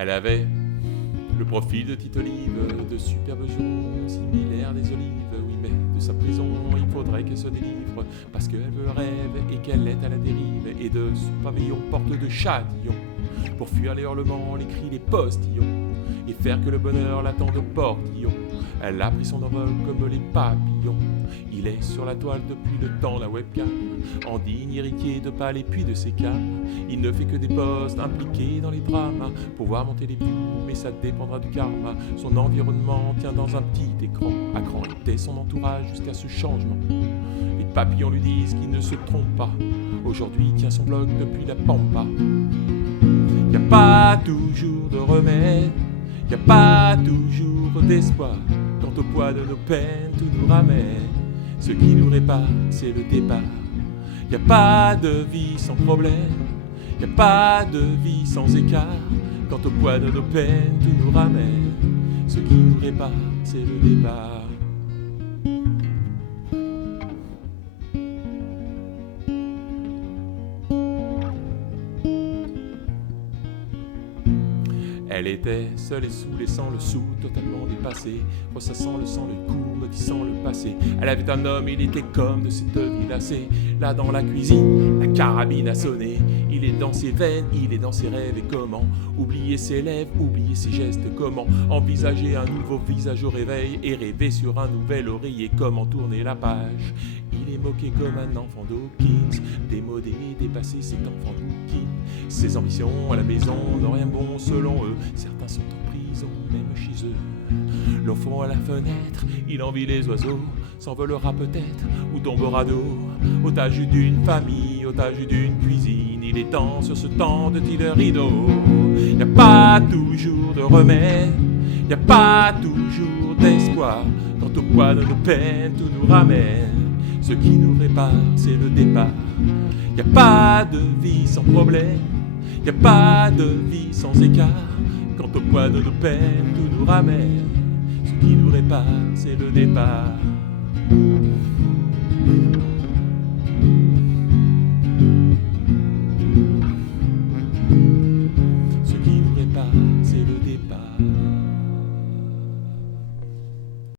Elle avait le profil de Tite Olive, de superbes jurons similaires des olives. Oui, mais de sa prison, il faudrait qu'elle se délivre, parce qu'elle veut le rêve et qu'elle est à la dérive. Et de son pavillon porte de châtillon, pour fuir les hurlements, les cris, les postillons, et faire que le bonheur l'attende au portillon. Elle a pris son envol comme les papillons. Il est sur la toile depuis le temps, la webcam, en digne héritier de Palais puis de ses calmes. Il ne fait que des postes impliqués dans les drames, pour voir monter les vues, mais ça dépendra du karma. Son environnement tient dans un petit écran. Accran était son entourage jusqu'à ce changement. Les papillons lui disent qu'il ne se trompe pas. Aujourd'hui il tient son blog depuis la pampa. Y a pas toujours de remède, y a pas toujours d'espoir. Quant au poids de nos peines, tout nous ramène. Ce qui nous répare, c'est le départ. Y a pas de vie sans problème, y a pas de vie sans écart. Quant au poids de nos peines, tout nous ramène. Ce qui nous répare, c'est le départ. Elle était seule et sous, laissant le sou totalement dépassé, ressassant le sang, le cou, maudissant le passé. Elle avait un homme, il était comme de cette vie lassée. Là dans la cuisine, la carabine a sonné. Il est dans ses veines, il est dans ses rêves. Et comment oublier ses lèvres, oublier ses gestes? Comment envisager un nouveau visage au réveil et rêver sur un nouvel oreiller? Comment tourner la page? Il est moqué comme un enfant d'Hawkins, démodé, dépassé, cet enfant bouquin. Ses ambitions à la maison n'ont rien bon selon eux. Certains sont en prison, même chez eux. L'enfant à la fenêtre, il envie les oiseaux, s'envolera peut-être ou tombera d'eau. Otage d'une famille, otage d'une cuisine, il est temps sur ce temps de tirer le rideau. Y a pas toujours de remède, y a pas toujours d'espoir. Quant au poids de nos peines, tout nous ramène. Ce qui nous répare, c'est le départ. Y a pas de vie sans problème, y a pas de vie sans écart. Quant au poids de nos peines, tout nous ramène. Ce qui nous répare, c'est le départ.